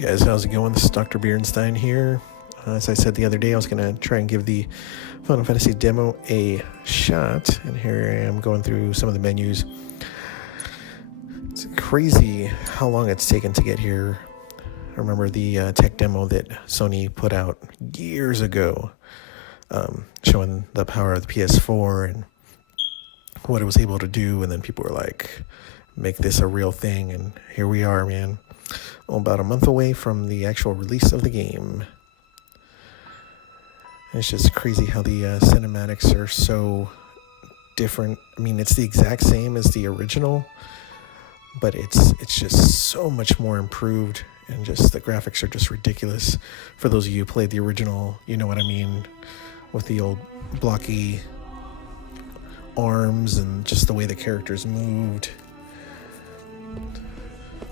Guys, how's it going? This is Dr. Bierenstein here. As I said the other day, I was going to try and give the Final Fantasy demo a shot, and here I am going through some of the menus. It's crazy how long it's taken to get here. I remember the tech demo that Sony put out years ago, showing the power of the PS4 and what it was able to do, and then people were like, make this a real thing, and here we are, man. About a month away from the actual release of the game. And it's just crazy how the cinematics are so different. I mean, it's the exact same as the original, but it's just so much more improved, and just the graphics are just ridiculous. For those of you who played the original, you know what I mean, with the old blocky arms and just the way the characters moved.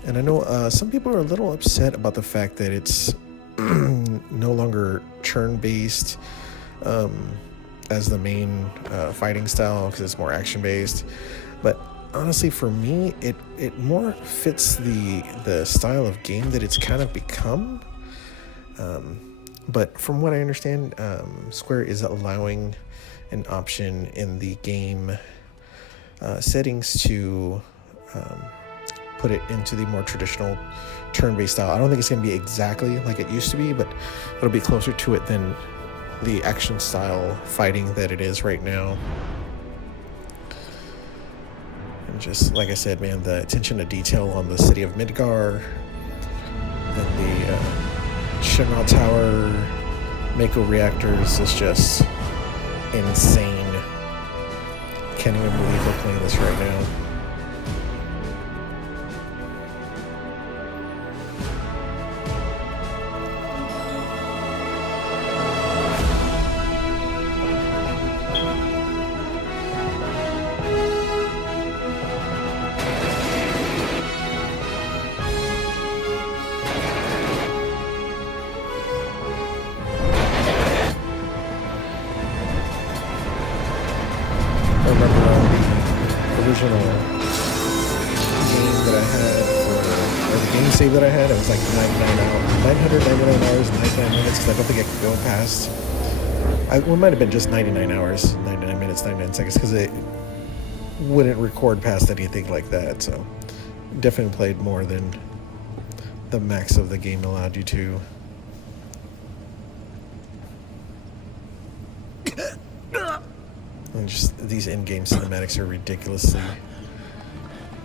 And I know some people are a little upset about the fact that it's no longer turn-based as the main fighting style, because it's more action-based. But honestly, for me, it more fits the style of game that it's kind of become. But from what I understand, Square is allowing an option in the game settings to put it into the more traditional turn-based style. I don't think it's going to be exactly like it used to be, but it'll be closer to it than the action style fighting that it is right now. And just like I said, man, the attention to detail on the city of Midgar and the Shinra Tower Mako reactors is just insane. Can't even believe we're playing this right now. I remember the original game that I had, or the game save that I had, it was like 999 hours, 99 minutes, because I don't think I could go past. It might have been just 99 hours, 99 minutes, 99 seconds, because it wouldn't record past anything like that, so definitely played more than the max of the game allowed you to. And just these in-game cinematics are ridiculously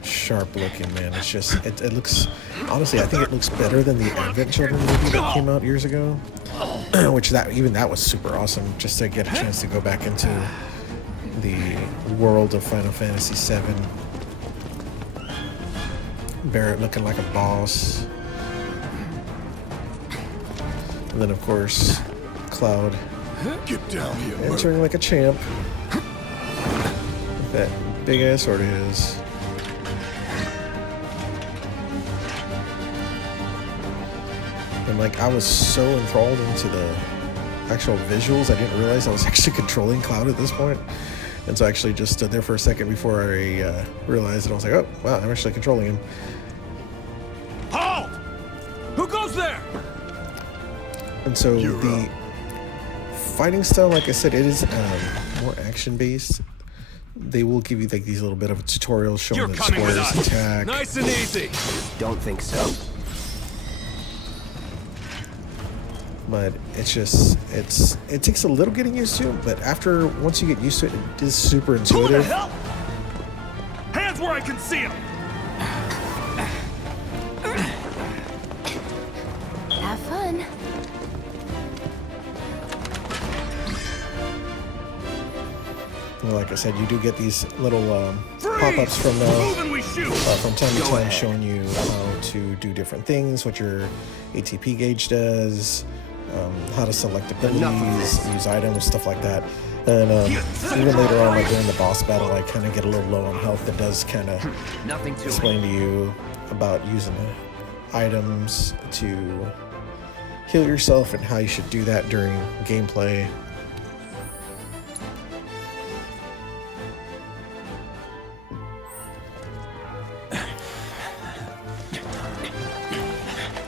sharp looking, man. It's just, it looks, honestly, I think it looks better than the Advent Children movie that came out years ago. Which that was super awesome, just to get a chance to go back into the world of Final Fantasy VII. Barrett looking like a boss. And then, of course, Cloud Get down here, entering like a champ. That big ass sword of his. And like, I was so enthralled into the actual visuals, I didn't realize I was actually controlling Cloud at this point. And so I actually just stood there for a second before I realized it. I was like, oh, wow, I'm actually controlling him. Halt! Who goes there? And so the fighting style, like I said, it is more action-based. They will give you like these little bit of tutorials showing the squares attack. Nice and easy. Don't think so. But it's just, it takes a little getting used to, but once you get used to it, it is super Who the intuitive. hell? Hands where I can see them. Have fun. And like I said, you do get these little Freeze! pop-ups from Move and we shoot. from time to Go time, ahead. showing you how to do different things, what your ATP gauge does, how to select abilities, use items, stuff like that. And even later on, like during the boss battle, I kind of get a little low on health. It does kind of Nothing to explain to you about using items to heal yourself and how you should do that during gameplay.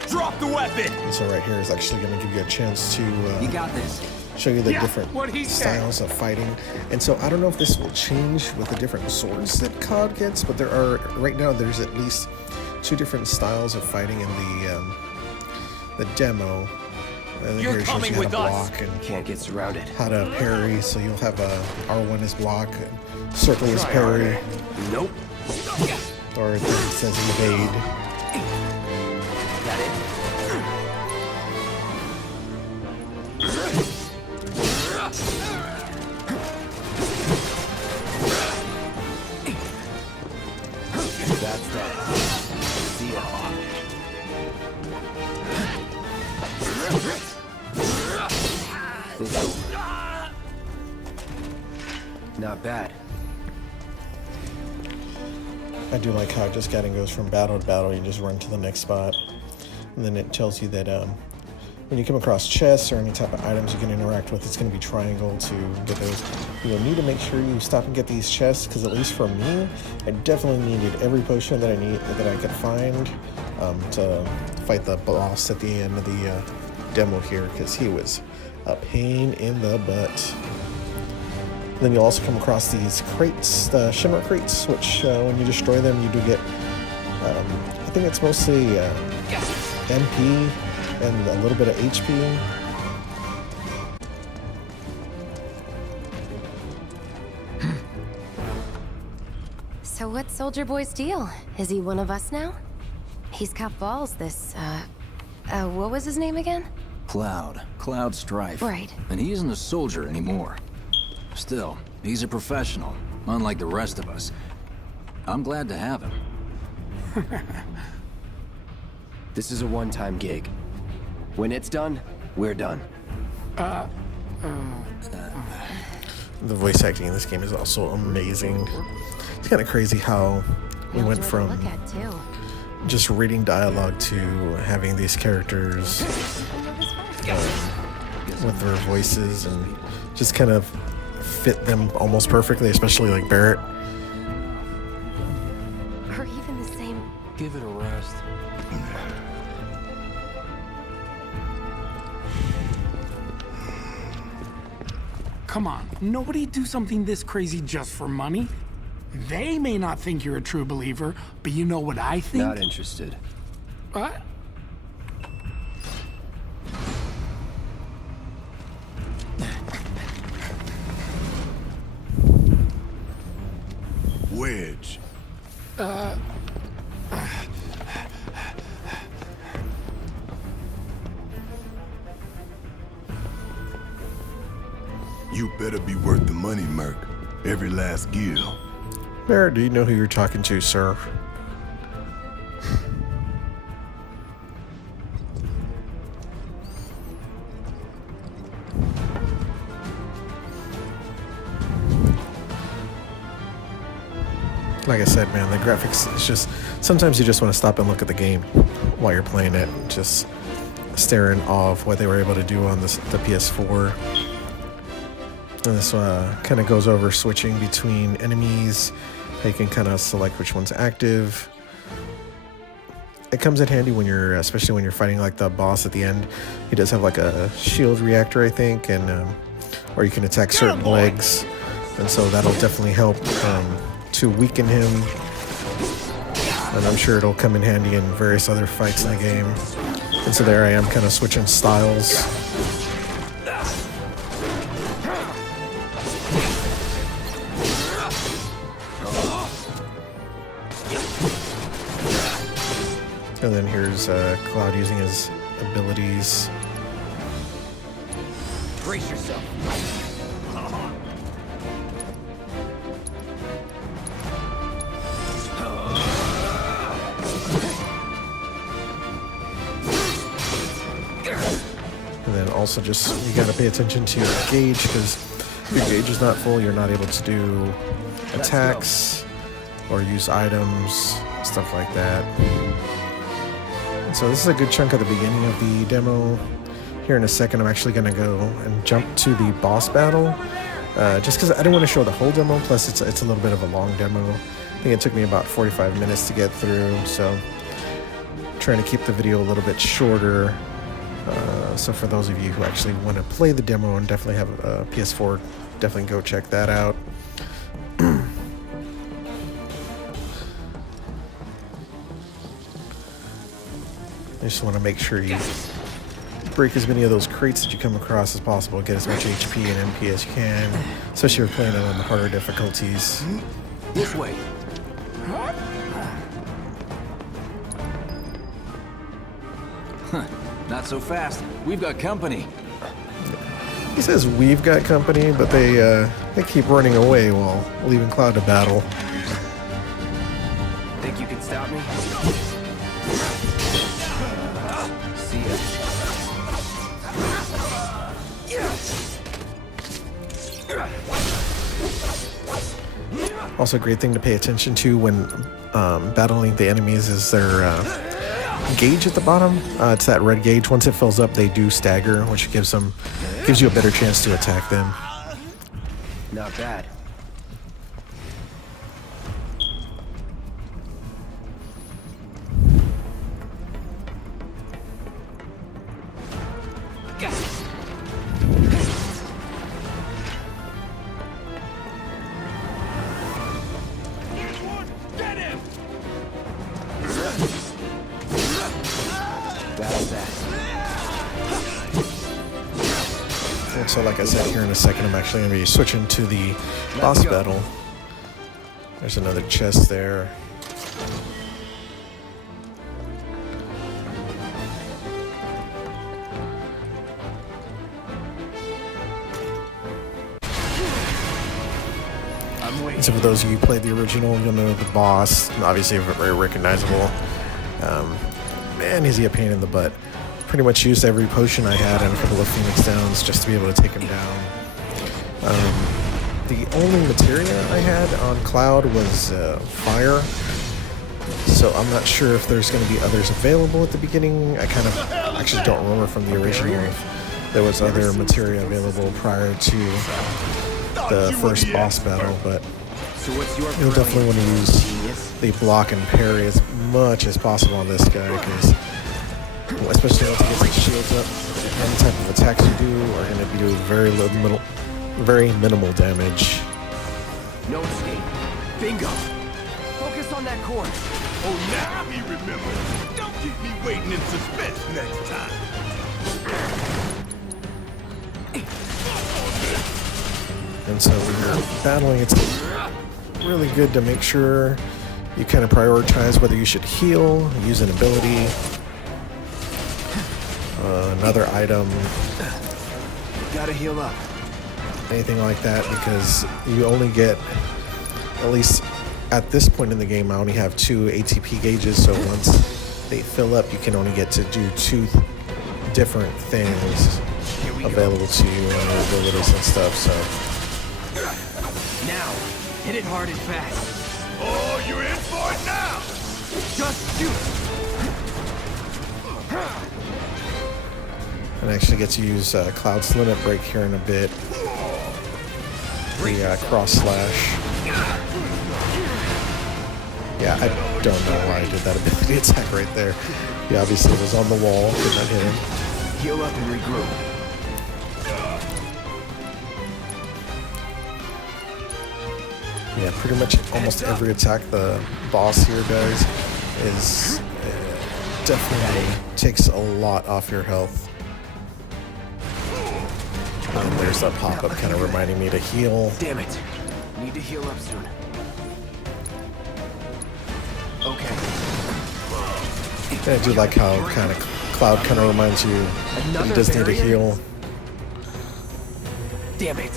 Drop the weapon. bit. And so right here is actually going to give you a chance to You got this. show you the Yeah, different what he said. styles of fighting. And so I don't know if this will change with the different swords that COD gets, but there are right now there's at least 2 different styles of fighting in the demo. And then You're here it shows coming you how with to us. block and Can't get surrounded. how to parry. So you'll have R1 is block, circle is parry, Nope. or it says evade. Got it. That's that. See ya. Not bad. I do like how it just kind of goes from battle to battle. You just run to the next spot, and then it tells you that when you come across chests or any type of items you can interact with, it's going to be triangle to get those. You'll need to make sure you stop and get these chests, because at least for me, I definitely needed every potion that I could find to fight the boss at the end of the demo here, because he was a pain in the butt. Then you'll also come across these crates, the shimmer crates, which when you destroy them, you do get, I think it's mostly MP and a little bit of HP. So what's Soldier Boy's deal? Is he one of us now? He's got balls, this, what was his name again? Cloud Strife. Right. And he isn't a soldier anymore. Still, he's a professional, unlike the rest of us. I'm glad to have him. This is a one-time gig. When it's done, we're done. The voice acting in this game is also amazing. It's kind of crazy how we went Enjoy to from look at, too. just reading dialogue to having these characters with their voices and just kind of fit them almost perfectly, especially like Barrett. Or even the same. Give it a rest. Come on, nobody do something this crazy just for money. They may not think you're a true believer, but you know what I think? Not interested. What? Wedge. You better be worth the money, Merc. Every last gil. Barrett, do you know who you're talking to, sir? Like I said, man, the graphics, it's just, sometimes you just want to stop and look at the game while you're playing it, and just stare in awe of what they were able to do on the PS4. And this kind of goes over switching between enemies, how you can kind of select which one's active. It comes in handy when you're, especially when you're fighting like the boss at the end. He does have like a shield reactor, I think, and or you can attack certain legs, and so that'll definitely help to weaken him. And I'm sure it'll come in handy in various other fights in the game. And so there I am, kind of switching styles. And then here's Cloud using his abilities. Brace yourself. And then also just, you gotta pay attention to your gauge, because if your gauge is not full, you're not able to do attacks or use items, stuff like that. And so this is a good chunk of the beginning of the demo. Here in a second, I'm actually gonna go and jump to the boss battle, just because I didn't want to show the whole demo, plus it's a little bit of a long demo. I think it took me about 45 minutes to get through, so trying to keep the video a little bit shorter. So for those of you who actually want to play the demo and definitely have a PS4, definitely go check that out. I just want to make sure you break as many of those crates that you come across as possible, get as much HP and MP as you can, especially if you're playing on the harder difficulties. This way. Not so fast. We've got company. He says we've got company, but they keep running away while leaving Cloud to battle. Think you can stop me? See ya. Also, a great thing to pay attention to when battling the enemies is their gauge at the bottom. It's that red gauge. Once it fills up, they do stagger, which gives you a better chance to attack them. Not bad. So like I said, here in a second, I'm actually going to be switching to the boss battle. There's another chest there. So for those of you who played the original, you'll know the boss. Obviously very recognizable. Man, is he a pain in the butt. Pretty much used every potion I had and a couple of Phoenix Downs just to be able to take him down. The only materia I had on Cloud was fire, so I'm not sure if there's going to be others available at the beginning. I kind of actually don't remember from the original if there was other materia available prior to the first boss battle, but you'll definitely want to use the block and parry as much as possible on this guy, because especially once he gets his shields up, any type of attacks you do are going to be doing very minimal damage. No escape. Bingo. Focus on that core. Oh, now he remembers. Don't keep me waiting in suspense next time. And so when you're battling, it's really good to make sure you kind of prioritize whether you should heal, use an ability, another item, Gotta heal up. anything like that, because you only get, at least at this point in the game, I only have 2 ATP gauges, so once they fill up, you can only get to do 2 different things available to you and your abilities and stuff, so. Now, hit it hard and fast. Oh, you're in for it now. Just shoot. And I actually get to use Cloud's Limit Break here in a bit. The cross slash. Yeah, I don't know why I did that ability attack right there. He obviously was on the wall, could not hit him. Heal up and regroup. Yeah, pretty much almost every attack the boss here does is definitely takes a lot off your health. There's that pop-up kind of reminding me to heal. Damn it. Need to heal up soon. Okay. I do like how kind of Cloud kind of reminds you that he does need to heal. Damn it.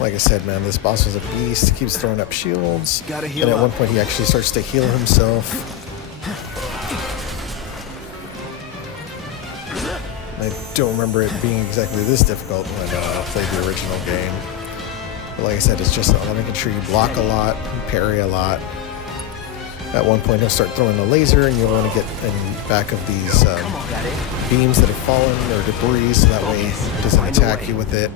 Like I said, man, this boss was a beast. He keeps throwing up shields. Gotta heal And at up. one point, he actually starts to heal himself. I don't remember it being exactly this difficult when I played the original game. But like I said, it's just making sure you block a lot, parry a lot. At one point, he'll start throwing a laser, and you'll want to get in back of these beams that have fallen or debris, so that way it doesn't attack you with it.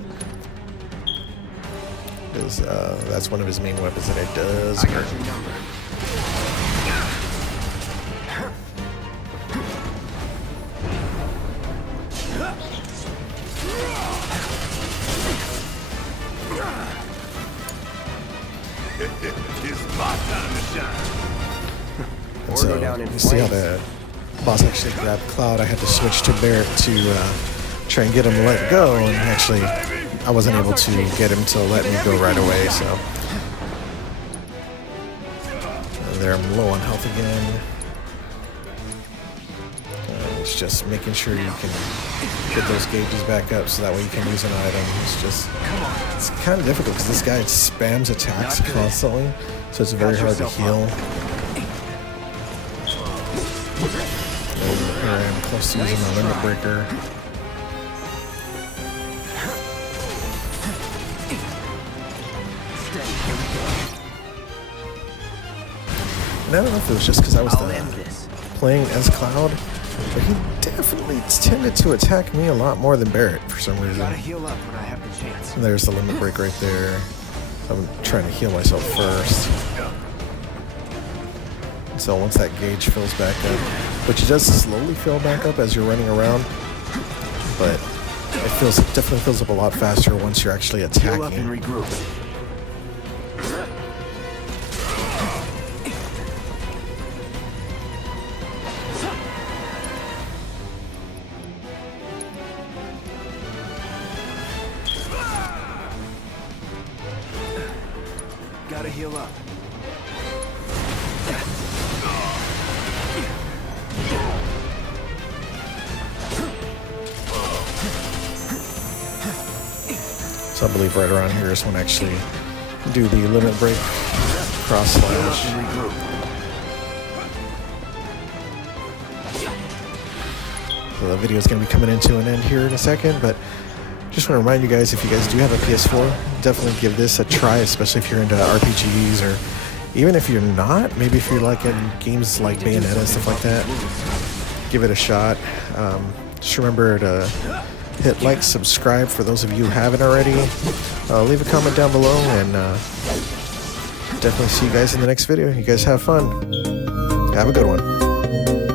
Because that's one of his main weapons, and it does hurt. It's my time to shine. And so you see how the boss actually grabbed Cloud. I had to switch to Barrett to try and get him to let go, and actually I wasn't able to get him to let me go right away, so. And there, I'm low on health again. It's just making sure you can get those gauges back up so that way you can use an item. It's kind of difficult because this guy spams attacks constantly, so it's very hard to heal. And here I am close to using my limit breaker. And I don't know if it was just because I was playing as Cloud, but he definitely tended to attack me a lot more than Barrett for some reason. And there's the limit break right there. I'm trying to heal myself first. So once that gauge fills back up, which it does slowly fill back up as you're running around, but it definitely fills up a lot faster once you're actually attacking. Gotta heal up. So I believe right around here is when I actually do the limit break cross slash. So the video is going to be coming into an end here in a second, but just want to remind you guys, if you guys do have a PS4, definitely give this a try, especially if you're into RPGs, or even if you're not, maybe if you're like in games like Bayonetta and stuff like that, give it a shot. Just remember to hit like, subscribe for those of you who haven't already. Leave a comment down below, and definitely see you guys in the next video. You guys have fun. Have a good one.